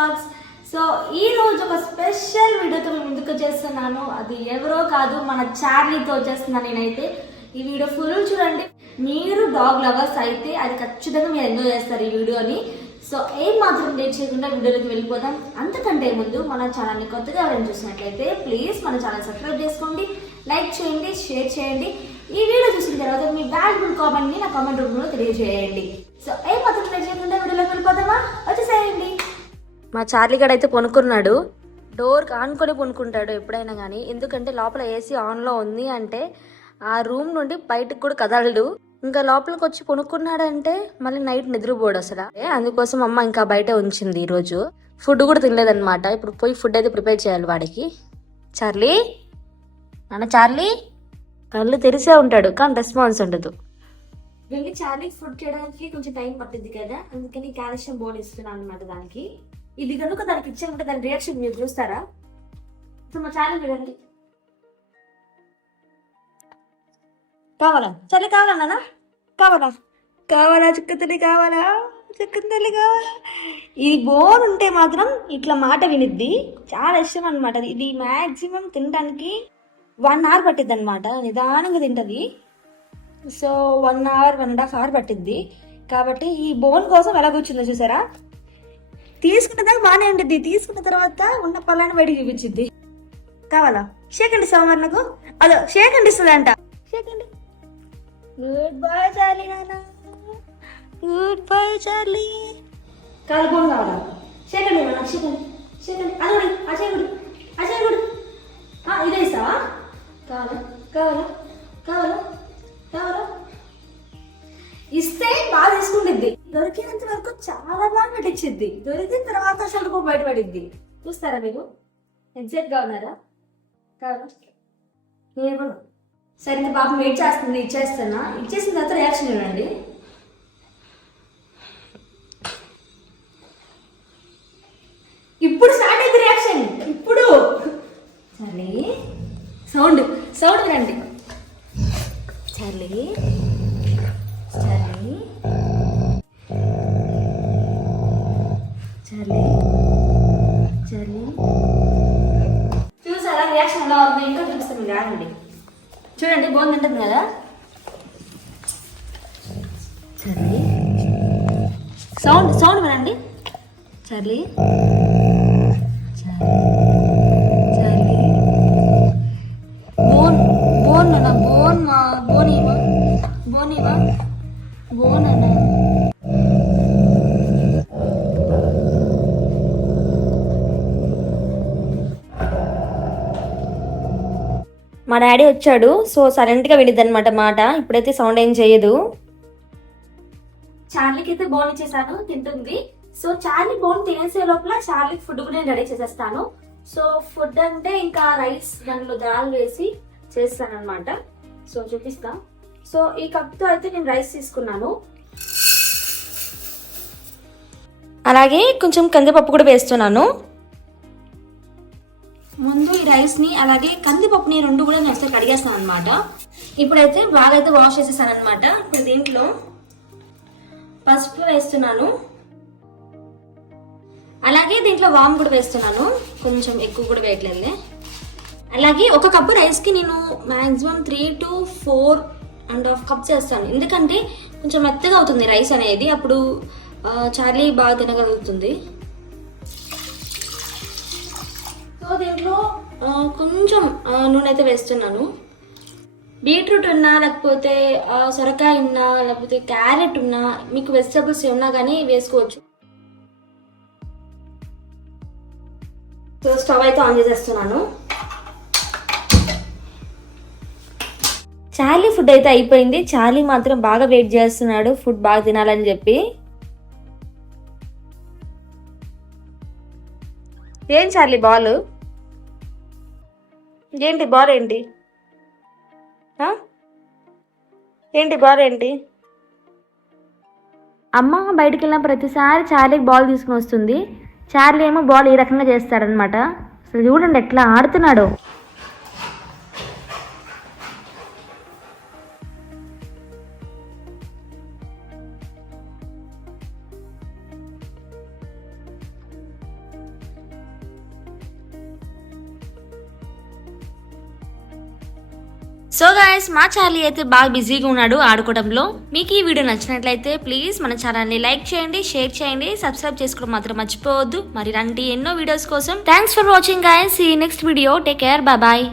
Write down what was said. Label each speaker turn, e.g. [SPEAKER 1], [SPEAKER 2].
[SPEAKER 1] vlogs so ఈ రోజు ఒక స్పెషల్ వీడియోతో మేము ఎందుకు చేస్తున్నాను అది ఎవరో కాదు మన చార్లీతో చేస్తున్నాను నేనైతే ఈ వీడియో ఫుల్ చూడండి మీరు డాగ్ లవర్స్ అయితే అది ఖచ్చితంగా మీరు ఎంజాయ్ చేస్తారు ఈ వీడియోని సో ఏం మాత్రం లేట్ చేయకుండా వీడియోలోకి వెళ్ళిపోతాం అంతకంటే ముందు మన ఛానల్ని కొత్తగా ఎవరైనా చూసినట్లయితే ప్లీజ్ మన ఛానల్ సబ్స్క్రైబ్ చేసుకోండి లైక్ చేయండి షేర్ చేయండి ఈ వీడియో చూసిన తర్వాత మీ వాల్యుబుల్ కామెంట్ని నా కామెంట్ రూమ్లో తెలియజేయండి సో ఏం మాత్రం డేట్ చేయకుండా వీడియోలోకి మా గడ్ అయితే కొనుక్కున్నాడు డోర్ ఆనుకొని కొనుక్కుంటాడు ఎప్పుడైనా కానీ ఎందుకంటే లోపల ఏసీ ఆన్లో ఉంది అంటే ఆ రూమ్ నుండి బయటకు కూడా కదలడు ఇంకా లోపలికి వచ్చి అంటే మళ్ళీ నైట్ నిద్రపోడు అసలు అందుకోసం అమ్మ ఇంకా బయట ఉంచింది ఈరోజు ఫుడ్ కూడా తినలేదన్నమాట ఇప్పుడు పోయి ఫుడ్ అయితే ప్రిపేర్ చేయాలి వాడికి చార్లీ నాన్న చార్లీ కళ్ళు తెరిసే ఉంటాడు కానీ రెస్పాన్స్ ఉండదు వెళ్ళి చార్లీ ఫుడ్ చేయడానికి కొంచెం టైం పట్టింది కదా అందుకని క్యాల్షియం బోన్ ఇస్తున్నాను అనమాట దానికి ఇది కనుక దానికి ఇచ్చామంటే దాని రియాక్షన్ మీరు చూస్తారా సో మా ఛానల్ చూడండి కావాలా సరే కావాలా నాన్న కావాలా కావాలా తల్లి కావాలా తల్లి కావాలా ఇది బోర్ ఉంటే మాత్రం ఇట్లా మాట వినిద్ది చాలా ఇష్టం అనమాట ఇది మ్యాక్సిమం తినడానికి వన్ అవర్ పట్టిద్ది అనమాట నిదానంగా తింటది so one hour one and half hour పట్టిద్ది కాబట్టి ఈ బోన్ కోసం ఎలా కూర్చుందో చూసారా దాకా బాగానే ఉండిద్ది తీసుకున్న తర్వాత ఉన్న పొలాన్ని బయటకు చూపించింది కావాలా షేకండి సోమవారం నాకు అదో షేకండి ఇస్తుంది అంట షేకండి గుడ్ బాయ్ చార్లీ నాన్న గుడ్ చార్లీ కావాలా షేకండి నాన్న షేకండి షేకండి అదొకటి అచేయకుడు అచేయకుడు ఇదే ఇస్తావా కావాలా కావాలా కావాలా కావాలా ఇస్తే బాగా తీసుకుంటుంది దొరికినంత వరకు చాలా బాగా నటించింది దొరికిన తర్వాత అసలు బయటపడింది చూస్తారా మీరు ఎగ్జాక్ట్ గా ఉన్నారా కాదు ఏమో సరే పాప వెయిట్ చేస్తుంది ఇచ్చేస్తున్నా ఇచ్చేసిన తర్వాత రియాక్షన్ ఇవ్వండి ఇప్పుడు స్టార్ట్ అయింది రియాక్షన్ ఇప్పుడు చార్లీ సౌండ్ సౌండ్ రండి చర్లీ చర్లీ చలి చలి చూసారా రియాక్షన్ ఎలా ఉంది ఇంకా మీరు ఆగండి చూడండి బోన్ తింటుంది కదా చలి సౌండ్ సౌండ్ వినండి చలి బోన్ బోన్ అన్న బోన్ బోన్ బోన్ బోన్ అన్న మా డాడీ వచ్చాడు సో సైలెంట్గా వెళ్ళిద్ది అనమాట మాట ఇప్పుడైతే సౌండ్ ఏం చేయదు చార్లీకి అయితే బోన్ ఇచ్చేసాను తింటుంది సో చార్లీ బోన్ తినేసే లోపల చార్లీకి ఫుడ్ కూడా నేను రెడీ చేసేస్తాను సో ఫుడ్ అంటే ఇంకా రైస్ దానిలో దాల్ వేసి చేస్తాను అనమాట సో చూపిస్తా సో ఈ కప్తో అయితే నేను రైస్ తీసుకున్నాను అలాగే కొంచెం కందిపప్పు కూడా వేస్తున్నాను ముందు ఈ రైస్ని అలాగే కందిపప్పుని రెండు కూడా నేను అసలు కడిగేస్తాను అనమాట ఇప్పుడైతే బాగా అయితే వాష్ చేసేసాను అనమాట ఇప్పుడు దీంట్లో పసుపు వేస్తున్నాను అలాగే దీంట్లో వామ్ కూడా వేస్తున్నాను కొంచెం ఎక్కువ కూడా వేయట్లేదు అలాగే ఒక కప్పు రైస్కి నేను maximum three to four and half cup చేస్తాను ఎందుకంటే కొంచెం మెత్తగా అవుతుంది రైస్ అనేది అప్పుడు చార్లీ బాగా తినగలుగుతుంది సో దీంట్లో కొంచెం నూనె అయితే వేస్తున్నాను బీట్రూట్ ఉన్నా లేకపోతే సొరకాయ ఉన్నా లేకపోతే క్యారెట్ ఉన్నా మీకు వెజిటబుల్స్ ఉన్నా కానీ వేసుకోవచ్చు సో స్టవ్ అయితే ఆన్ చేసేస్తున్నాను చార్లీ ఫుడ్ అయితే అయిపోయింది చార్లీ మాత్రం బాగా వెయిట్ చేస్తున్నాడు ఫుడ్ బాగా తినాలని చెప్పి ఏం చార్లీ బాలు ఏంటి బారేంటి ఏంటి బారేంటి అమ్మ బయటికి వెళ్ళిన ప్రతిసారి చార్లీకి బాల్ తీసుకుని వస్తుంది చార్లీ ఏమో బాల్ ఈ రకంగా చేస్తాడనమాట అసలు చూడండి ఎట్లా ఆడుతున్నాడు సో గాయస్ మా చార్లీ అయితే బాగా బిజీగా ఉన్నాడు ఆడుకోవడంలో మీకు ఈ వీడియో నచ్చినట్లయితే ప్లీజ్ మన ఛానల్ని లైక్ చేయండి షేర్ చేయండి సబ్స్క్రైబ్ చేసుకోవడం మాత్రం మర్చిపోవద్దు మరి ఇలాంటి ఎన్నో వీడియోస్ కోసం థ్యాంక్స్ ఫర్ వాచింగ్ గాయస్ ఈ next video take care bye